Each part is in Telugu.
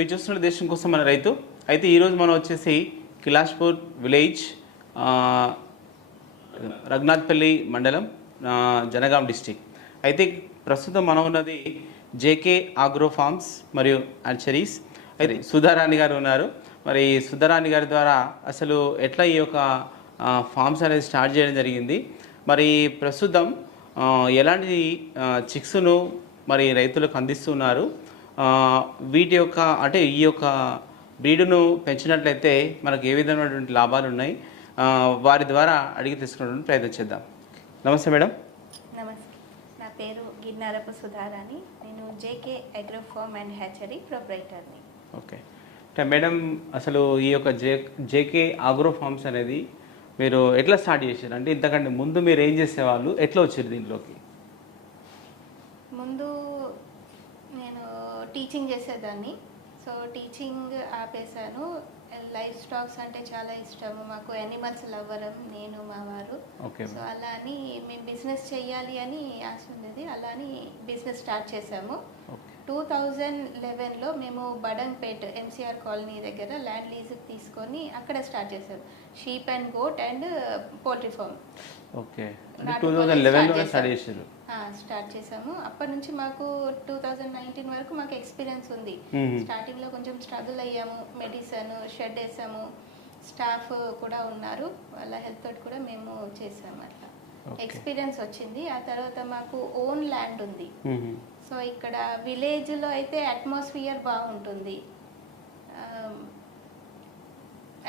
మీరు చూస్తున్న దేశం కోసం మన రైతు. అయితే ఈరోజు మనం వచ్చేసి కిలాష్పూర్ విలేజ్ రఘునాథ్పల్లి మండలం జనగాం డిస్టిక్. అయితే ప్రస్తుతం మనం ఉన్నది జేకే ఆగ్రో ఫార్మ్స్ మరియు ఆర్చరీస్. అయితే సుధారాణి గారు ఉన్నారు. మరి సుధారాణి గారి ద్వారా అసలు ఎట్లా ఈ యొక్క ఫార్మ్స్ అనేది స్టార్ట్ చేయడం జరిగింది. మరి ప్రస్తుతం ఎలాంటి చిక్స్ను మరి రైతులకు అందిస్తున్నారు. వీటి యొక్క అంటే ఈ యొక్క బ్రీడును పెంచినట్లయితే మనకు ఏ విధమైనటువంటి లాభాలు ఉన్నాయి? వారి ద్వారా అడిగి తీసుకునేటువంటి ప్రయత్నం చేద్దాం. నమస్తే మేడం. నమస్తే. నా పేరు గిన్నారపు సుధారాణి. నేను JK agro farm and hatchery ప్రొపరైటర్ని. Okay. అంటే మేడం అసలు ఈ యొక్క జే జేకే ఆగ్రో ఫార్మ్స్ అనేది మీరు ఎట్లా స్టార్ట్ చేశారు? అంటే ఇంతకంటే ముందు మీరు ఏం చేసేవాళ్ళు? ఎట్లా వచ్చారు దీంట్లోకి? ముందు టీచింగ్ చేసేదాన్ని. సో టీచింగ్ ఆపేశాను. లైఫ్ స్టాక్స్ అంటే చాలా ఇష్టము. మాకు యానిమల్స్ లవ్వరం నేను మా వారు. సో అలా అని మేము బిజినెస్ చేయాలి అని ఆశ ఉండేది. అలా అని బిజినెస్ స్టార్ట్ చేసాము ఓకే టూ థౌజండ్ లెవెన్లో మేము బడంగ్పేట్ ఎంసీఆర్ కాలనీ దగ్గర ల్యాండ్ లీజ్కి తీసుకొని అక్కడ స్టార్ట్ చేసాం sheep and goat and poultry farm. Okay. Two thousand లెవెన్లో start చేశారు. చేశారు. స్టార్ట్ చేసాము అప్పటి నుంచి మాకు టూ థౌజండ్ నైన్టీన్ వరకు మాకు ఎక్స్పీరియన్స్ ఉంది. మ్మ్. స్టార్టింగ్లో కొంచెం స్ట్రగుల్ అయ్యాము. మెడిసిన్ షెడ్ వేసాము. స్టాఫ్ కూడా ఉన్నారు. వాళ్ళ హెల్త్ తోటి కూడా మేము చేసాము అట్లా. ఎక్స్పీరియన్స్ వచ్చింది. ఆ తర్వాత మాకు ఓన్ ల్యాండ్ ఉంది. సో ఇక్కడ విలేజ్లో అయితే అట్మాస్ఫియర్ బాగుంటుంది.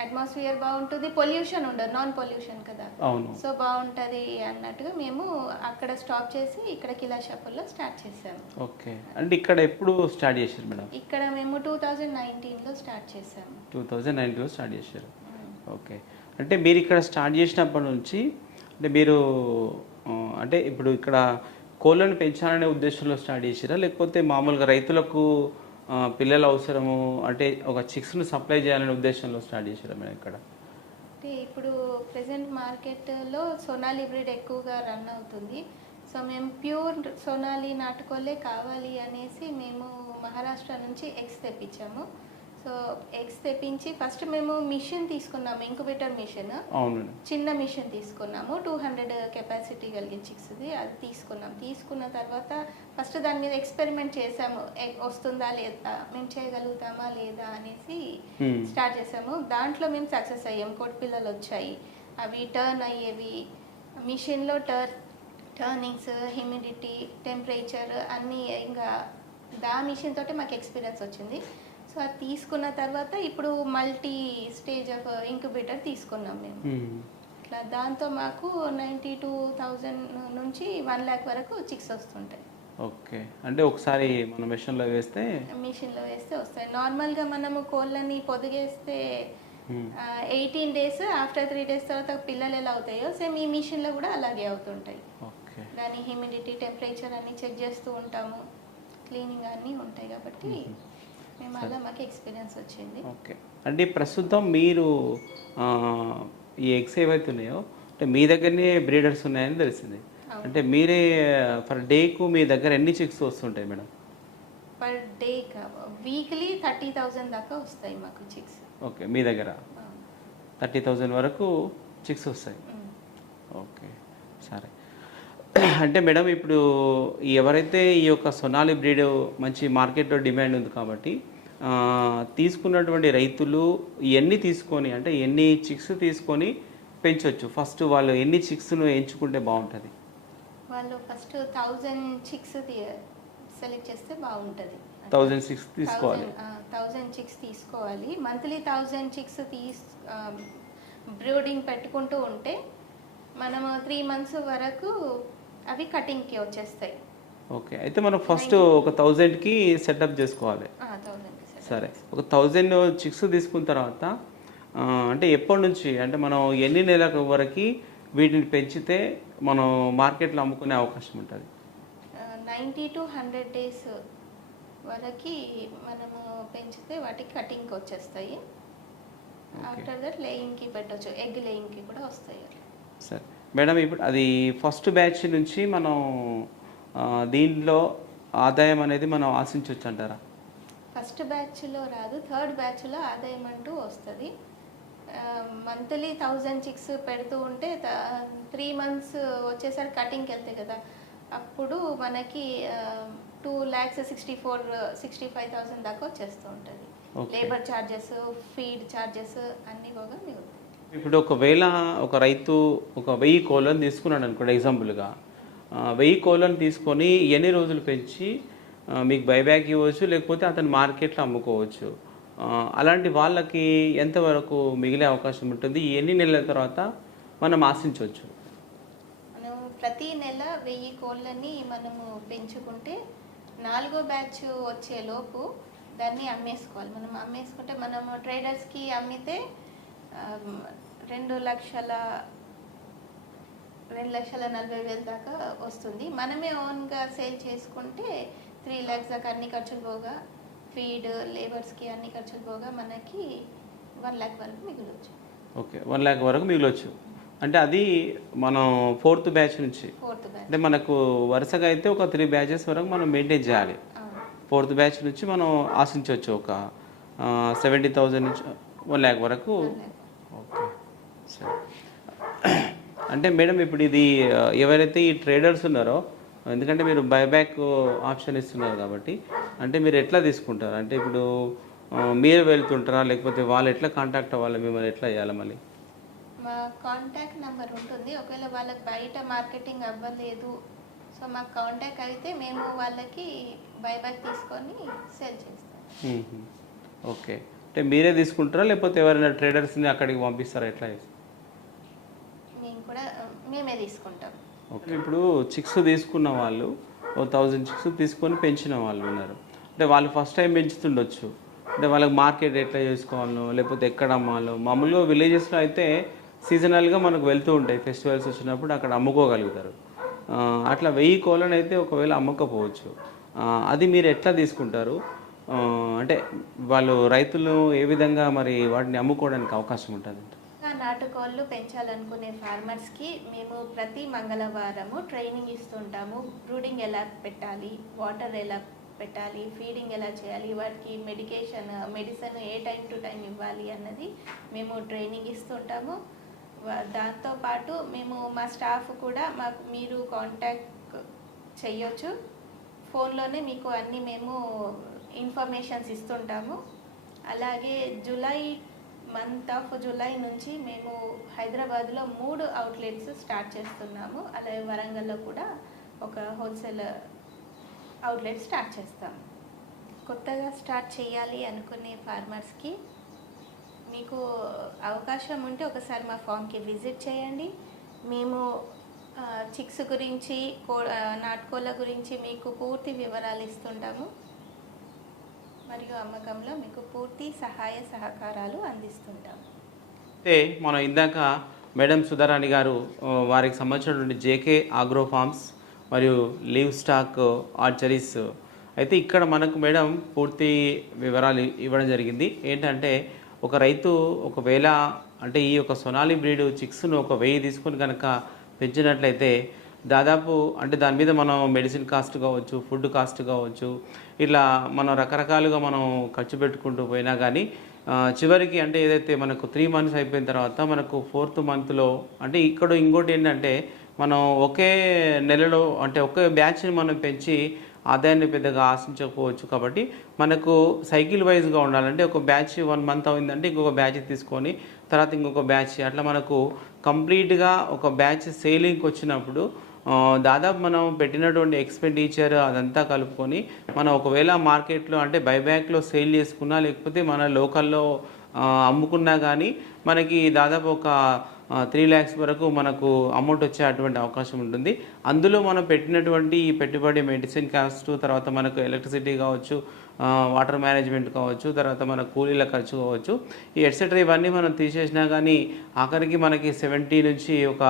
అట్మాస్ఫియర్ బాగుంటుంది. పొల్యూషన్ ఉండదు నాన్ పొల్యూషన్ కదా. అవును. సో బాగుంటుంది అన్నట్టుగా మేము అక్కడ స్టాప్ చేసి ఇక్కడ కిలాషాపూర్లో స్టార్ట్ చేసాము ఓకే. అంటే ఇక్కడ ఎప్పుడు స్టార్ట్ చేశారు మేడం? ఇక్కడ మేము టూ థౌజండ్ నైన్టీన్లో స్టార్ట్ చేసాము టూ థౌజండ్ నైన్టీన్లో స్టార్ట్ చేశారు. ఓకే. అంటే మీరు ఇక్కడ స్టార్ట్ చేసినప్పటి నుంచి అంటే మీరు అంటే ఇప్పుడు ఇక్కడ కోళ్ళను పెంచాలనే ఉద్దేశంలో స్టార్ట్ చేసారా? లేకపోతే మామూలుగా రైతులకు పిల్లల అవసరము అంటే ఒక చిక్స్ను సప్లై చేయాలనే ఉద్దేశంలో స్టార్ట్ చేసారా మేము ఇక్కడ? అంటే ఇప్పుడు ప్రెసెంట్ మార్కెట్లో సోనాలి బ్రీడ్ ఎక్కువగా రన్ అవుతుంది. సో మేము ప్యూర్ సోనాలి నాటుకోలే కావాలి అనేసి మేము మహారాష్ట్ర నుంచి ఎగ్స్ తెప్పించాము. సో ఎగ్స్ తెప్పించి ఫస్ట్ మేము మిషన్ తీసుకున్నాము ఇంక్యుబేటర్ మిషన్. చిన్న మిషన్ తీసుకున్నాము టూ హండ్రెడ్ కెపాసిటీ కలిగే చిక్స్ది అది తీసుకున్నాం. తీసుకున్న తర్వాత ఫస్ట్ దాని మీద ఎక్స్పెరిమెంట్ చేసాము వస్తుందా లేదా మేము చేయగలుగుతామా లేదా అనేసి. స్టార్ట్ చేసాము. దాంట్లో మేము సక్సెస్ అయ్యాం కోటి పిల్లలు వచ్చాయి. అవి టర్న్ అయ్యేవి మిషన్లో టర్ టర్నింగ్స్ హ్యూమిడిటీ టెంపరేచర్ అన్నీ ఇంకా దా మిషన్ తోటే మాకు ఎక్స్పీరియన్స్ వచ్చింది. సో అది తీసుకున్న తర్వాత ఇప్పుడు మల్టీ స్టేజ్ ఆఫ్ ఇంక్యుబేటర్ తీసుకున్నాం మేము. ఇట్లా దాంతో మాకు నైంటీ టూ థౌజండ్ నుంచి వన్ ల్యాక్ వరకు చిక్స్ వస్తుంటాయి. ఓకే. అంటే ఒకసారి మన మెషిన్లో వేస్తే? మిషన్లో వేస్తే వస్తాయి. నార్మల్గా మనము కోళ్ళని పొదిగేస్తే. Eighteen days after three days తర్వాత పిల్లలు ఎలా అవుతాయో సేమ్ ఈ మిషన్లో కూడా అలాగే అవుతుంటాయి. ఓకే. దాని హ్యూమిడిటీ టెంపరేచర్ అన్ని చెక్ చేస్తూ ఉంటాము. క్లీనింగ్ అన్నీ ఉంటాయి కాబట్టి మేము అలా మాకు ఎక్స్పీరియన్స్ వచ్చింది. ఓకే. అంటే ప్రస్తుతం మీరు ఈ ఎగ్స్ ఏవైతే ఉన్నాయో అంటే మీ దగ్గరనే బ్రీడర్స్ ఉన్నాయని తెలిసింది. అంటే మీరే ఫర్ డేకు మీ దగ్గర ఎన్ని చిక్స్ వస్తుంటాయి madam? Per day weekly thirty thousand దాకా వస్తాయి మాకు చిక్స్. ఓకే మీ దగ్గర? థర్టీ థౌజండ్ వరకు చిక్స్ వస్తాయి. ఓకే సరే. అంటే మేడం ఇప్పుడు ఎవరైతే ఈ యొక్క సొనాలి బ్రీడ్ మంచి మార్కెట్లో డిమాండ్ ఉంది కాబట్టి తీసుకున్నటువంటి రైతులు ఎన్ని తీసుకొని అంటే ఎన్ని చిక్స్ తీసుకొని పెంచవచ్చు ఫస్ట్ వాళ్ళు ఎన్ని చిక్స్ను ఎంచుకుంటే బాగుంటుంది? వాళ్ళు ఫస్ట్ థౌజండ్ చిక్స్ సెలెక్ట్ చేస్తే బాగుంటుంది. థౌజండ్ సిక్స్ తీసుకోవాలి. థౌజండ్ చిక్స్ తీసుకోవాలి. మంత్లీ థౌజండ్ చిక్స్ తీస్ బ్రూడింగ్ పెట్టుకుంటూ ఉంటే మనము త్రీ మంత్స్ వరకు అవి కటింగ్కి వచ్చేస్తాయి. ఓకే అయితే మనం ఫస్ట్ ఒక థౌజండ్కి సెటప్ చేసుకోవాలి. థౌజండ్ సరే ఒక థౌజండ్ చిక్స్ తీసుకున్న తర్వాత అంటే ఎప్పటి నుంచి? అంటే మనం ఎన్ని నెలల వరకు వీటిని పెంచితే మనం మార్కెట్లో అమ్ముకునే అవకాశం ఉంటుంది? నైంటీ టు హండ్రెడ్ డేస్ వరకు మనము పెంచితే వాటికి కటింగ్కి వచ్చేస్తాయి. ఆఫ్టర్ దట్ లేయింగ్కి పెట్టవచ్చు ఎగ్ లేయింగ్కి కూడా వస్తాయి సరే. మేడం ఇప్పుడు అది ఫస్ట్ బ్యాచ్ నుంచి మనం ఆ, దీంట్లో ఆదాయం అనేది మనం ఆశించవచ్చు అంటారా? ఫస్ట్ బ్యాచ్లో రాదు థర్డ్ బ్యాచ్లో ఆదాయం అంటూ వస్తుంది. మంత్లీ థౌజండ్ చిక్స్ పెడుతూ ఉంటే త్రీ మంత్స్ వచ్చేసరికి కటింగ్కి వెళ్తాయి కదా అప్పుడు మనకి two lakhs sixty four sixty five thousand దాకా వచ్చేస్తూ ఉంటుంది. లేబర్ ఛార్జెస్ ఫీడ్ ఛార్జెస్ అన్నీ కూడా మిగులుతాయి. ఇప్పుడు ఒకవేళ ఒక రైతు ఒక వెయ్యి కోళ్ళను తీసుకున్నాడు అనుకోండి ఎగ్జాంపుల్గా వెయ్యి కోళ్ళను తీసుకొని ఎన్ని రోజులు పెంచి మీకు బైబ్యాక్ ఇవ్వచ్చు లేకపోతే అతను మార్కెట్లో అమ్ముకోవచ్చు. అలాంటి వాళ్ళకి ఎంతవరకు మిగిలే అవకాశం ఉంటుంది? ఎన్ని నెలల తర్వాత మనం ఆశించవచ్చు? మనం ప్రతి నెల వెయ్యి కోళ్ళని మనము పెంచుకుంటే నాలుగో బ్యాచ్ వచ్చే లోపు దాన్ని అమ్మేసుకోవాలి. మనం అమ్మేసుకుంటే మనము ట్రేడర్స్కి అమ్మితే రెండు లక్షల రెండు లక్షల నలభై వేలు దాకా వస్తుంది. మనమే ఓన్గా సేల్ చేసుకుంటే త్రీ ల్యాక్స్ దాకా అన్ని ఖర్చులు పోగా ఫీడ్ లేబర్స్కి అన్ని ఖర్చులు పోగా మనకి వన్ ల్యాక్ వరకు మిగలవచ్చు ఓకే వన్ ల్యాక్ వరకు మిగిలొచ్చు. అంటే అది మనం ఫోర్త్ బ్యాచ్ నుంచి. అంటే మనకు వరుసగా అయితే ఒక త్రీ బ్యాచెస్ వరకు మనం మెయింటైన్ చేయాలి. ఫోర్త్ బ్యాచ్ నుంచి మనం ఆశించవచ్చు ఒక సెవెంటీ థౌజండ్ నుంచి వన్ ల్యాక్ వరకు. ఓకే సరే. అంటే మేడం ఇప్పుడు ఇది ఎవరైతే ఈ ట్రేడర్స్ ఉన్నారో ఎందుకంటే మీరు బైబ్యాక్ ఆప్షన్ ఇస్తున్నారు కాబట్టి. అంటే మీరు ఎట్లా తీసుకుంటారు? అంటే ఇప్పుడు మీరు వెళ్తుంటారా? లేకపోతే వాళ్ళు ఎట్లా కాంటాక్ట్ అవ్వాలి? మిమ్మల్ని ఎట్లా చేయాలి మళ్ళీ? మా కాంటాక్ట్ నెంబర్ ఉంటుంది. ఒకవేళ వాళ్ళకి బయట మార్కెటింగ్ అవ్వలేదు. సో మాకు కాంటాక్ట్ అయితే మేము వాళ్ళకి బైబ్యాక్ తీసుకొని సేల్ చేస్తాం. ఓకే. అంటే మీరే తీసుకుంటారా? లేకపోతే ఎవరైనా ట్రేడర్స్ని అక్కడికి పంపిస్తారా? ఎట్లా? మేము కూడా మేమే తీసుకుంటాం. ఇప్పుడు చిక్స్ తీసుకున్న వాళ్ళు ఓ థౌజండ్ చిక్స్ తీసుకొని పెంచిన వాళ్ళు ఉన్నారు. అంటే వాళ్ళు ఫస్ట్ టైం పెంచుతుండొచ్చు. అంటే వాళ్ళకి మార్కెట్ ఎట్లా చేసుకోవాలో లేకపోతే ఎక్కడ అమ్మాలో. మామూలుగా విలేజెస్లో అయితే సీజనల్గా మనకు వెళ్తూ ఉంటాయి. ఫెస్టివల్స్ వచ్చినప్పుడు అక్కడ అమ్ముకోగలుగుతారు. అట్లా వెయ్యి కోళ్ళని అయితే ఒకవేళ అమ్మకపోవచ్చు. అది మీరు ఎట్లా తీసుకుంటారు? అంటే వాళ్ళు రైతులు ఏ విధంగా మరి వాటిని అమ్ముకోవడానికి అవకాశం ఉంటుంది? నాటుకోళ్ళు పెంచాలనుకునే ఫార్మర్స్కి మేము ప్రతి మంగళవారము ట్రైనింగ్ ఇస్తుంటాము. బ్రూడింగ్ ఎలా పెట్టాలి? వాటర్ ఎలా పెట్టాలి? ఫీడింగ్ ఎలా చేయాలి? వాటికి మెడికేషన్ మెడిసిన్ ఏ టైం టు టైం ఇవ్వాలి అన్నది మేము ట్రైనింగ్ ఇస్తుంటాము. దాంతోపాటు మేము మా స్టాఫ్ కూడా మాకు మీరు కాంటాక్ట్ చెయ్యొచ్చు ఫోన్లోనే మీకు అన్ని మేము ఇన్ఫర్మేషన్స్ ఇస్తుంటాము. అలాగే జూలై మంత్ ఆఫ్ జూలై నుంచి మేము హైదరాబాద్లో మూడు అవుట్లెట్స్ స్టార్ట్ చేస్తున్నాము. అలాగే వరంగల్లో కూడా ఒక హోల్సేల్ అవుట్లెట్ స్టార్ట్ చేస్తాం కొత్తగా స్టార్ట్ చేయాలి అనుకునే ఫార్మర్స్కి మీకు అవకాశం ఉంటే ఒకసారి మా ఫామ్కి విజిట్ చేయండి. మేము చిక్స్ గురించి కో నాటుకోళ్ళ గురించి మీకు పూర్తి వివరాలు ఇస్తుంటాము. మరియు అమ్మకంలో మీకు పూర్తి సహాయ సహకారాలు అందిస్తుంటాం. అయితే మనం ఇందాక మేడం సుధారాణి గారు వారికి సంబంధించినటువంటి జేకే ఆగ్రో ఫార్మ్స్ మరియు లీవ్ స్టాక్ ఆర్చరీస్. అయితే ఇక్కడ మనకు మేడం పూర్తి వివరాలు ఇవ్వడం జరిగింది. ఏంటంటే ఒక రైతు ఒకవేళ అంటే ఈ యొక్క సొనాలి బ్రీడ్ చిక్స్ను ఒక వెయ్యి తీసుకొని కనుక పెంచినట్లయితే దాదాపు అంటే దాని మీద మనం మెడిసిన్ కాస్ట్ కావచ్చు ఫుడ్ కాస్ట్ కావచ్చు ఇట్లా మనం రకరకాలుగా మనం ఖర్చు పెట్టుకుంటూ పోయినా కానీ చివరికి అంటే ఏదైతే మనకు త్రీ మంత్స్ అయిపోయిన తర్వాత మనకు ఫోర్త్ మంత్లో అంటే ఇక్కడ ఇంకోటి ఏంటంటే మనం ఒకే నెలలో అంటే ఒకే బ్యాచ్ని మనం పెంచి ఆదాయాన్ని పెద్దగా ఆశించకపోవచ్చు కాబట్టి మనకు సైకిల్ వైజ్గా ఉండాలంటే ఒక బ్యాచ్ వన్ మంత్ అయిందంటే ఇంకొక బ్యాచ్ తీసుకొని తర్వాత ఇంకొక బ్యాచ్ అట్లా మనకు కంప్లీట్గా ఒక బ్యాచ్ సేలింగ్కి వచ్చినప్పుడు దాదాపు మనం పెట్టినటువంటి ఎక్స్పెండిచర్ అదంతా కలుపుకొని మనం ఒకవేళ మార్కెట్లో అంటే బైబ్యాక్లో సేల్ చేసుకున్నా లేకపోతే మన లోకల్లో అమ్ముకున్నా కానీ మనకి దాదాపు ఒక త్రీ ల్యాక్స్ వరకు మనకు అమౌంట్ వచ్చే అటువంటి అవకాశం ఉంటుంది. అందులో మనం పెట్టినటువంటి ఈ పెట్టుబడి మెడిసిన్ కాస్ట్ తర్వాత మనకు ఎలక్ట్రిసిటీ కావచ్చు వాటర్ మేనేజ్మెంట్ కావచ్చు తర్వాత మన కూలీల ఖర్చు కావచ్చు ఈ ఎట్సెట్రా ఇవన్నీ మనం తీసేసినా కానీ ఆఖరికి మనకి సెవెంటీ నుంచి ఒక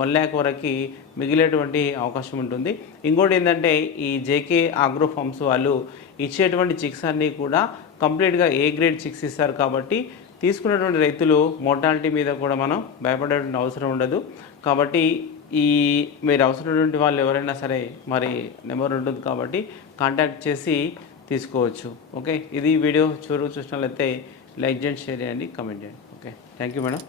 వన్ ల్యాక్ వరకు మిగిలేటువంటి అవకాశం ఉంటుంది. ఇంకోటి ఏంటంటే ఈ జేకే ఆగ్రో ఫార్మ్స్ వాళ్ళు ఇచ్చేటువంటి చిక్స్ అన్నీ కూడా కంప్లీట్గా ఏ గ్రేడ్ చిక్స్ ఇస్తారు కాబట్టి తీసుకున్నటువంటి రైతులు మోర్టాలిటీ మీద కూడా మనం భయపడేటువంటి అవసరం ఉండదు. కాబట్టి ఈ మీరు అవసరమైనటువంటి వాళ్ళు ఎవరైనా సరే మరి నెంబర్ ఉంటుంది కాబట్టి కాంటాక్ట్ చేసి తీసుకోవచ్చు. ఓకే ఇది వీడియో చూరు చూసినట్లయితే లైక్ చేయండి షేర్ చేయండి కమెంట్ చేయండి. Okay thank you madam